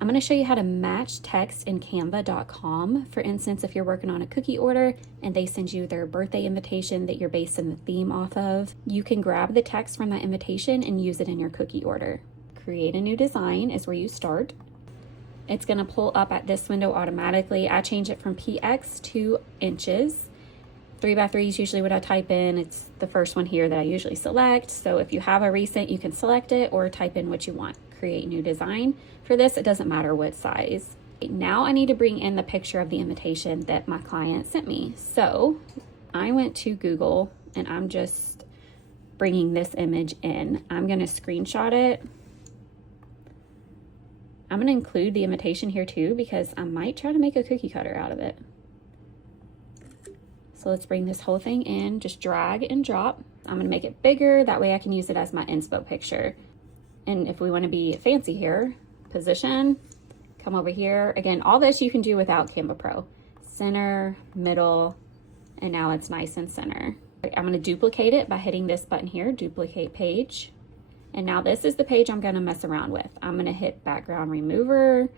I'm going to show you how to match text in canva.com. For instance, if you're working on a cookie order and they send you their birthday invitation that you're basing the theme off of, you can grab the text from that invitation and use it in your cookie order. Create a new design is where you start. It's going to pull up at this window automatically. I change it from px to inches. 3x3 is usually what I type in. It's the first one here that I usually select. So if you have a recent, you can select it or type in what you want. Create new design. For this, it doesn't matter what size. Now I need to bring in the picture of the invitation that my client sent me. So I went to Google and I'm just bringing this image in. I'm going to screenshot it. I'm going to include the invitation here too because I might try to make a cookie cutter out of it. So let's bring this whole thing in, just drag and drop. I'm going to make it bigger, that way I can use it as my inspo picture. And if we want to be fancy here, position, come over here. Again, all this you can do without Canva Pro. Center, middle, and now it's nice and center. I'm going to duplicate it by hitting this button here, duplicate page. And now this is the page I'm going to mess around with. I'm going to hit background remover.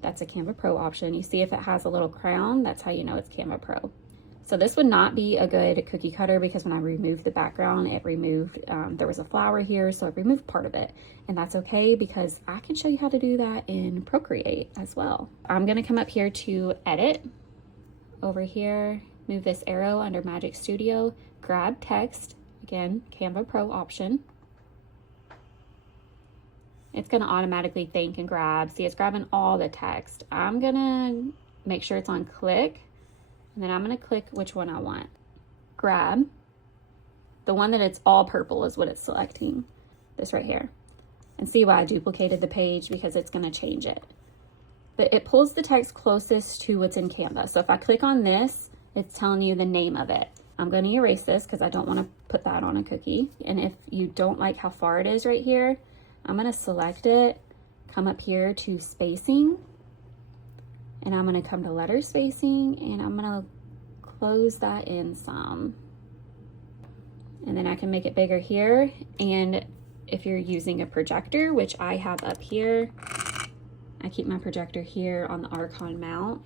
That's a Canva Pro option. You see if it has a little crown, that's how you know it's Canva Pro. So this would not be a good cookie cutter because when I removed the background, it removed, there was a flower here, so it removed part of it. And that's okay because I can show you how to do that in Procreate as well. I'm gonna come up here to edit, over here, move this arrow under Magic Studio, grab text, again, Canva Pro option. It's gonna automatically think and grab. See, it's grabbing all the text. I'm gonna make sure it's on click. And then I'm going to click which one I want. Grab. The one that it's all purple is what it's selecting. This right here. And see why I duplicated the page because it's going to change it. But it pulls the text closest to what's in Canva. So if I click on this, it's telling you the name of it. I'm going to erase this because I don't want to put that on a cookie. And if you don't like how far it is right here, I'm going to select it, come up here to spacing. And I'm going to come to letter spacing and I'm going to close that in some. And then I can make it bigger here. And if you're using a projector, which I have up here, I keep my projector here on the Archon mount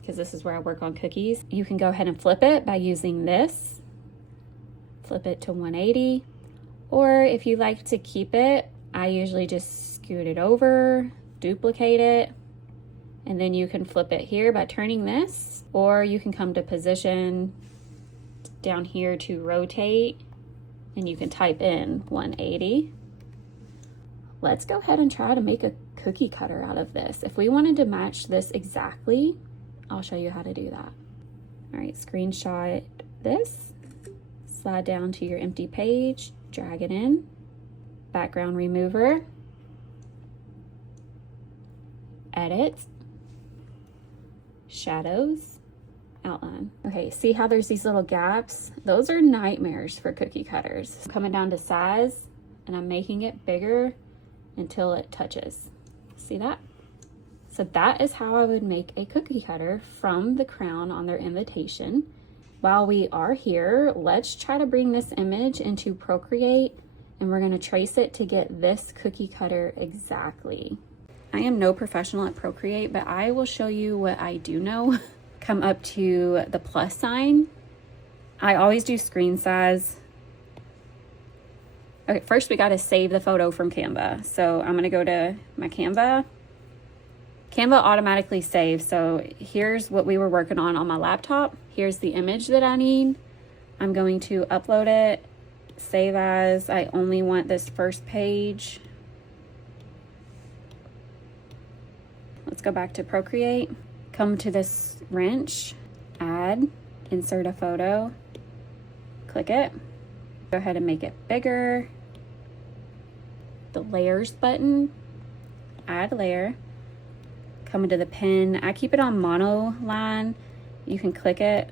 because this is where I work on cookies. You can go ahead and flip it by using this. Flip it to 180. Or if you like to keep it, I usually just scoot it over, duplicate it. And then you can flip it here by turning this, or you can come to position down here to rotate, and you can type in 180. Let's go ahead and try to make a cookie cutter out of this. If we wanted to match this exactly, I'll show you how to do that. All right, screenshot this, slide down to your empty page, drag it in, background remover, edit, shadows, outline. Okay, see how there's these little gaps? Those are nightmares for cookie cutters. Coming down to size, and I'm making it bigger until it touches. See that? So that is how I would make a cookie cutter from the crown on their invitation. While we are here, let's try to bring this image into Procreate, and we're going to trace it to get this cookie cutter exactly. I am no professional at Procreate, but I will show you what I do know. Come up to the plus sign. I always do screen size. Okay, first we got to save the photo from Canva. So I'm going to go to my Canva. Canva automatically saves. So here's what we were working on my laptop. Here's the image that I need. I'm going to upload it, save as. I only want this first page. Let's go back to Procreate, come to this wrench, add, insert a photo, click it, go ahead and make it bigger. The layers button, add layer, come into the pen. I keep it on mono line. You can click it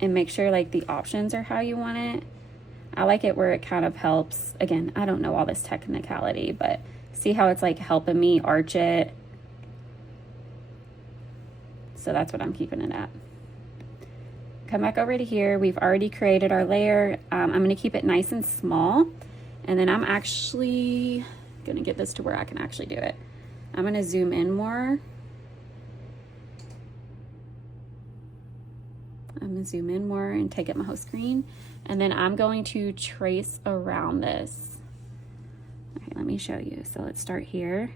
and make sure like the options are how you want it. I like it where it kind of helps. Again, I don't know all this technicality, but see how it's like helping me arch it. So that's what I'm keeping it at. Come back over to here. We've already created our layer. I'm going to keep it nice and small. And then I'm actually going to get this to where I can actually do it. I'm gonna zoom in more. I'm gonna zoom in more and take up my whole screen. And then I'm going to trace around this. Okay, let me show you. So let's start here.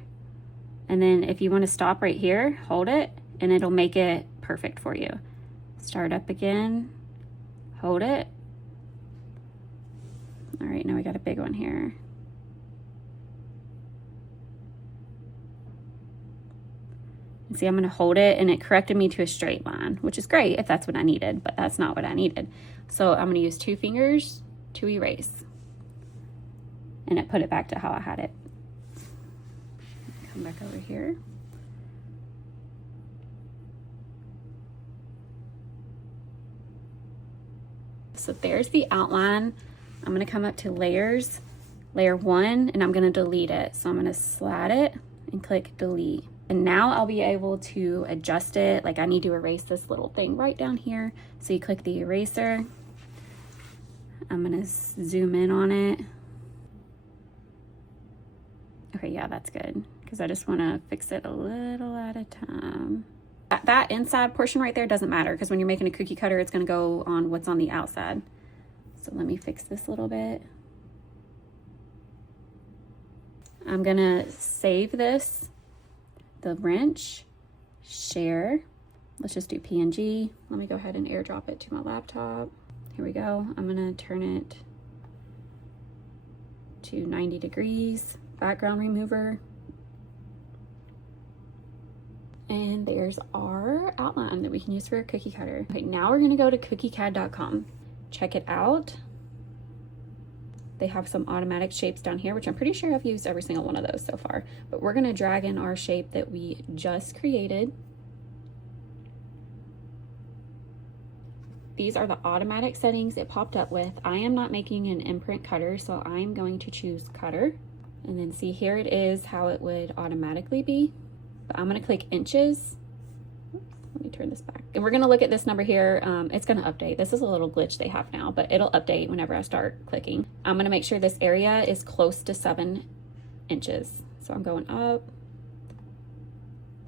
And then if you want to stop right here, hold it, and it'll make it perfect for you. Start up again, hold it. All right, now we got a big one here. And see, I'm gonna hold it, and it corrected me to a straight line, which is great if that's what I needed, but that's not what I needed. So I'm gonna use 2 fingers to erase. And it put it back to how I had it. Come back over here. So there's the outline. I'm gonna come up to layers, layer 1, and I'm gonna delete it. So I'm gonna slide it and click delete. And now I'll be able to adjust it. Like I need to erase this little thing right down here. So you click the eraser. I'm gonna zoom in on it. Okay, yeah, that's good, because I just want to fix it a little at a time. That inside portion right there doesn't matter, because when you're making a cookie cutter, it's going to go on what's on the outside. So let me fix this a little bit. I'm going to save this, the wrench, share. Let's just do PNG. Let me go ahead and airdrop it to my laptop. Here we go. I'm going to turn it to 90 degrees. Background remover. And there's our outline that we can use for a cookie cutter. Okay, now we're gonna go to cookiecad.com. Check it out. They have some automatic shapes down here, which I'm pretty sure I've used every single one of those so far. But we're gonna drag in our shape that we just created. These are the automatic settings it popped up with. I am not making an imprint cutter, so I'm going to choose cutter. And then see, here it is how it would automatically be. But I'm gonna click inches. Oops, let me turn this back. And we're gonna look at this number here. It's gonna update. This is a little glitch they have now, but it'll update whenever I start clicking. I'm gonna make sure this area is close to 7 inches. So I'm going up,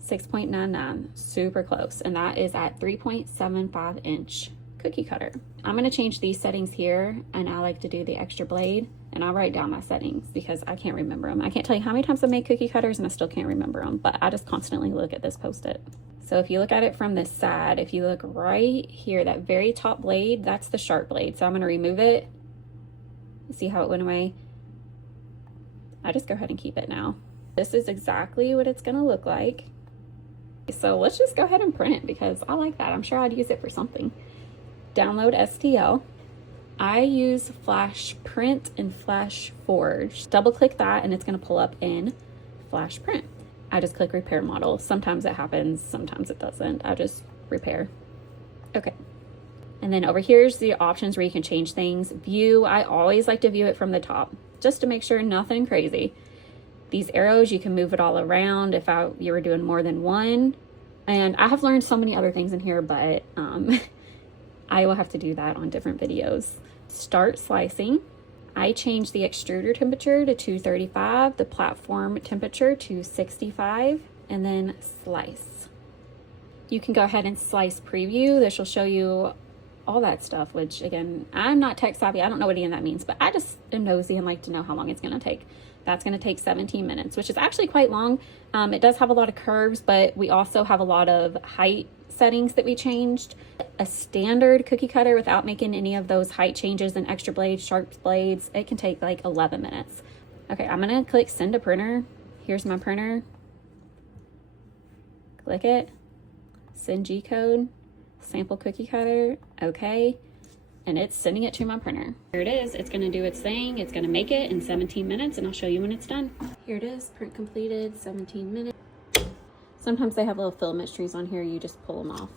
6.99, super close. And that is at 3.75 inch cookie cutter. I'm gonna change these settings here, and I like to do the extra blade. And I'll write down my settings because I can't remember them. I can't tell you how many times I've made cookie cutters and I still can't remember them, but I just constantly look at this Post-it. So if you look at it from this side, if you look right here, that very top blade, that's the sharp blade. So I'm gonna remove it. See how it went away? I just go ahead and keep it now. This is exactly what it's gonna look like. So let's just go ahead and print it because I like that. I'm sure I'd use it for something. Download STL. I use Flash Print and Flash Forge. Double click that and it's gonna pull up in Flash Print. I just click repair model. Sometimes it happens, sometimes it doesn't. I just repair. Okay. And then over here's the options where you can change things. View, I always like to view it from the top just to make sure nothing crazy. These arrows, you can move it all around if you were doing more than one. And I have learned so many other things in here, but I will have to do that on different videos. Start slicing. I changed the extruder temperature to 235, the platform temperature to 65, and then slice. You can go ahead and slice preview. This will show you all that stuff, which again, I'm not tech savvy. I don't know what any of that means, but I just am nosy and like to know how long it's gonna take. That's gonna take 17 minutes, which is actually quite long. It does have a lot of curves, but we also have a lot of height settings that we changed. A standard cookie cutter without making any of those height changes and extra blades, sharp blades, it can take like 11 minutes. Okay, I'm gonna click send to printer. Here's my printer. Click it, send G code, sample cookie cutter, okay. And it's sending it to my printer. Here it is, it's gonna do its thing. It's gonna make it in 17 minutes and I'll show you when it's done. Here it is, print completed, 17 minutes. Sometimes they have little filament strings on here, you just pull them off.